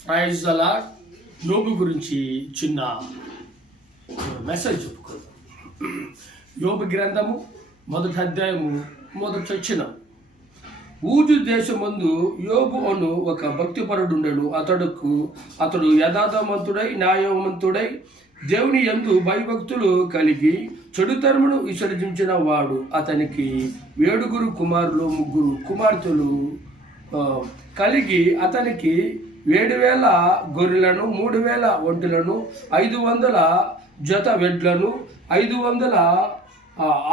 Praise the lord. యోబు గురించి చిన్న మెసేజ్ చెప్పుకుందాం. యోబు గ్రంథము 1వ అధ్యాయము 1వ వచనం. ఊజు దేశమందు యోబు అను ఒక భక్తిపరుడుండెను. అతడు యథార్థవంతుడై న్యాయవంతుడై దేవుని యందు భయభక్తులు కలిగి చెడుతరమును విసర్జించిన వాడు. అతనికి 7 కుమారులు 3 కుమార్తెలు కలిగి అతనికి 7,000 గొర్రెలను 3,000 ఒంటెలను 500 జత వెడ్లను 500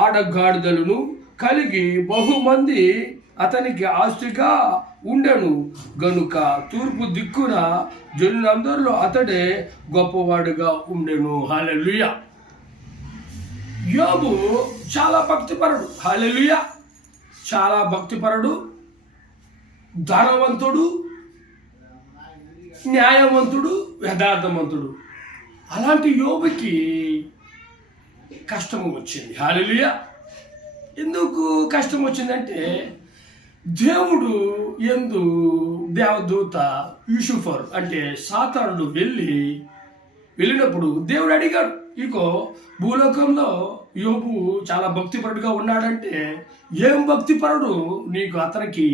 ఆడగాడిదలను కలిగి బహుమంది అతనికి ఆస్తిగా ఉండెను గనుక తూర్పు దిక్కున జనులందరిలో అతడే గొప్పవాడుగా ఉండెను. హల్లెలూయా. యోబు చాలా భక్తిపరుడు. హల్లెలూయా. చాలా భక్తిపరుడు, ధనవంతుడు, న్యాయవంతుడు, యథార్థవంతుడు. అలాంటి యోబుకి కష్టము వచ్చింది. హల్లెలూయా. ఎందుకు కష్టం వచ్చిందంటే దేవుడు యందు దేవదూత యూసుఫర్ అంటే సాతానుడు వెళ్ళినప్పుడు దేవుడు అడిగాడు, ఇగో భూలోకంలో యోబు చాలా భక్తిపరుడుగా ఉన్నాడంటే ఏం భక్తిపరుడు, నీకు అతనికి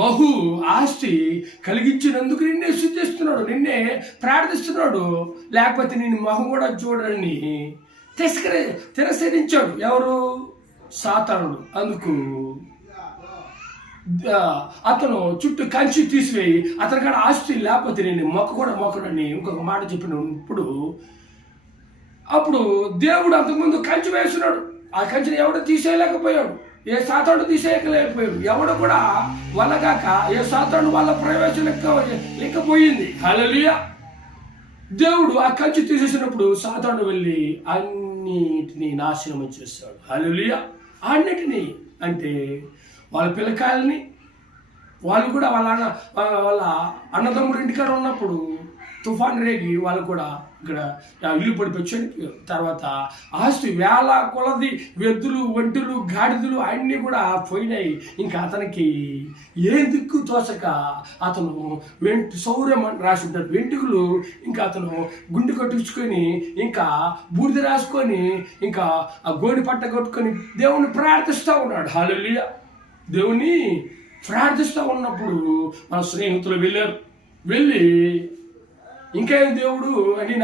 బహు ఆస్తి కలిగించినందుకు నిన్నే స్తుతిస్తున్నాడు, నిన్నే ప్రార్థిస్తున్నాడు, లేకపోతే నేను మొహం కూడా చూడని తిరస్కరించాడు. ఎవరు? సాతానుడు. అందుకు అతను చుట్టూ కంచి తీసివేయి అతని కాడ ఆస్తి లేకపోతే నేను మొక్కడని ఇంకొక మాట చెప్పినప్పుడు అప్పుడు దేవుడు అంతకుముందు కంచి వేస్తున్నాడు. ఆ కంచిని ఎవడు తీసేయలేకపోయాడు, ఏ సాతానుడు తీసేయలేకపోయాడు, ఎవడు కూడా వల్లగాక ఏ సాతానుడు వాళ్ళ ప్రవేశం లెక్కపోయింది. హల్లెలూయా. దేవుడు ఆ కంచి తీసేసినప్పుడు సాతానుడు వెళ్ళి అన్నిటినీ నాశనం చేస్తాడు. హల్లెలూయా. అన్నిటినీ అంటే వాళ్ళ పిల్లకాయలని, వాళ్ళు కూడా వాళ్ళ అన్నదమ్ముడు ఇంటికాడ ఉన్నప్పుడు తుఫాన్ రేగి వాళ్ళు కూడా ఇక్కడ ఇల్లు పడిపోయి తర్వాత ఆస్తి 1000 కొలది వెద్దులు ఒంటెలు గాడిదలు అన్నీ కూడా పోయినాయి. ఇంకా అతనికి ఏ దిక్కు తోచక అతను సౌర్యం రాసి ఉంటాడు వెంట్రుకలు, ఇంకా అతను గుండె కట్టించుకొని ఇంకా బూడిద రాసుకొని ఇంకా ఆ గోని పట్ట కొట్టుకొని దేవుణ్ణి ప్రార్థిస్తూ ఉన్నాడు. హల్లెలూయా. దేవుని ప్రార్థిస్తూ ఉన్నప్పుడు మన స్నేహితులు వెళ్ళి ఇంకేం దేవుడు అని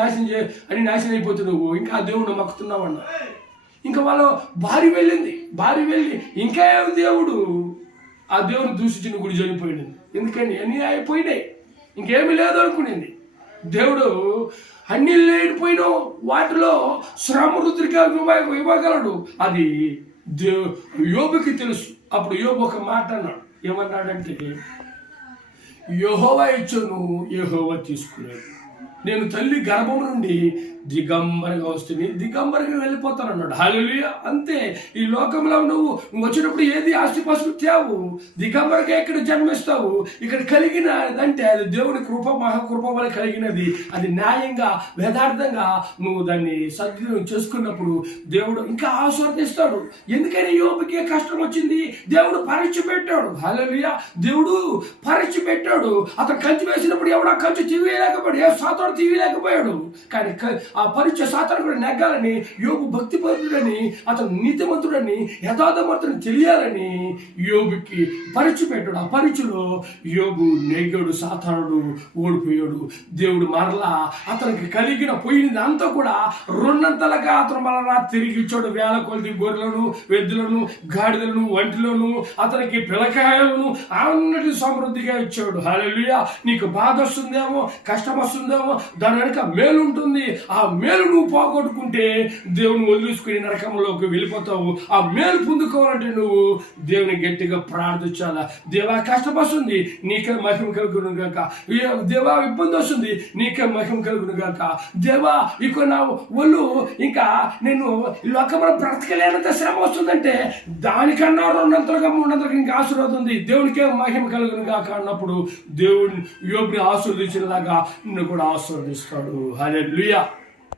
నాశనం అయిపోతుంది, నువ్వు ఇంకా దేవుడు మొక్కుతున్నావు అన్న. ఇంకా వాళ్ళు భార్య వెళ్ళి ఇంకేం దేవుడు, ఆ దేవుడు దూషించిన గుడి చనిపోయింది. ఎందుకని అన్నీ అయిపోయినాయి, ఇంకేమీ లేదు అనుకునేది. దేవుడు అన్ని లేడిపోయిన వాటిలో శ్రమరుద్రిగా ఇవ్వగలడు. అది యోబుకి తెలుసు. అప్పుడు యోబు ఒక మాట అన్నాడు. ఏమన్నాడంటే, యెహోవా ఇచ్చాను, యెహోవా తీసుకున్నాడు. నేను తల్లి గర్భం నుండి దిగంబరగా వస్తుంది, దిగంబరగా వెళ్ళిపోతాను అన్నాడు. హల్లెలూయా. అంతే. ఈ లోకంలో నువ్వు వచ్చినప్పుడు ఏది ఆస్తిపాస్తులు తేవు, దిగంబరగా ఇక్కడ జన్మిస్తావు. ఇక్కడ కలిగినదంటే అది దేవుని కృప, మహాకృప వల్ల కలిగినది. అది న్యాయంగా యథార్థంగా నువ్వు దాన్ని సద్వినియోగం చేసుకున్నప్పుడు దేవుడు ఇంకా ఆశీర్వదిస్తాడు. ఎందుకని యోబుకి కష్టం వచ్చింది? దేవుడు పరీక్ష పెట్టాడు. హల్లెలూయా. దేవుడు పరీక్ష పెట్టాడు. అతను కంచి వేసినప్పుడు ఎవడో కంచి తీయలేకపోయాడు, ఏ సాతాను తీయలేకపోయాడు. కానీ ఆ పరీక్ష సాతాను కూడా నెగ్గాలని, యోబు భక్తిపరుడని, అతను నీతిమంతుడని, యథార్థవంతుడని తెలియాలని యోబుకి పరీక్ష పెట్టాడు. ఆ పరీక్షలో యోబు నెగ్గాడు, సాతానుడు ఓడిపోయాడు. దేవుడు మరలా అతనికి కలిగిన పోయినది అంతా కూడా 2 అతను మరలా తిరిగి ఇచ్చాడు. 1000 కొలది గొర్రెలను, వెద్దులను, గాడిదలను, ఒంటెలను, అతనికి పిల్లకాయలను అన్నిటి సమృద్ధిగా ఇచ్చాడు. హల్లెలూయా. నీకు బాధ వస్తుందేమో, కష్టం వస్తుందేమో, దాని వెనక మేలు ఉంటుంది. ఆ మేలు నువ్వు పోగొట్టుకుంటే దేవుని వదిలేసుకుని నరకంలోకి వెళ్ళిపోతావు. ఆ మేలు పొందుకోవాలంటే నువ్వు దేవుని గట్టిగా ప్రార్థించాలా. దేవా కష్టం వస్తుంది, నీకే మహిమ కలుగును గాక. దేవా ఇబ్బంది వస్తుంది, నీకే మహిమ కలుగును గాక. దేవా ఇక నా ఒళ్ళు ఇంకా నేను లోకంలో బ్రతకలేనంత శ్రమ వస్తుందంటే దానికన్నా 200 ఇంకా ఆశీర్వాదం ఉంది. దేవునికే మహిమ కలుగును గాక అన్నప్పుడు దేవుని యోబుని ఆశీర్వదించేలాగా నిన్ను కూడా ఆశీర్వదిస్తాడు. హల్లెలూయా.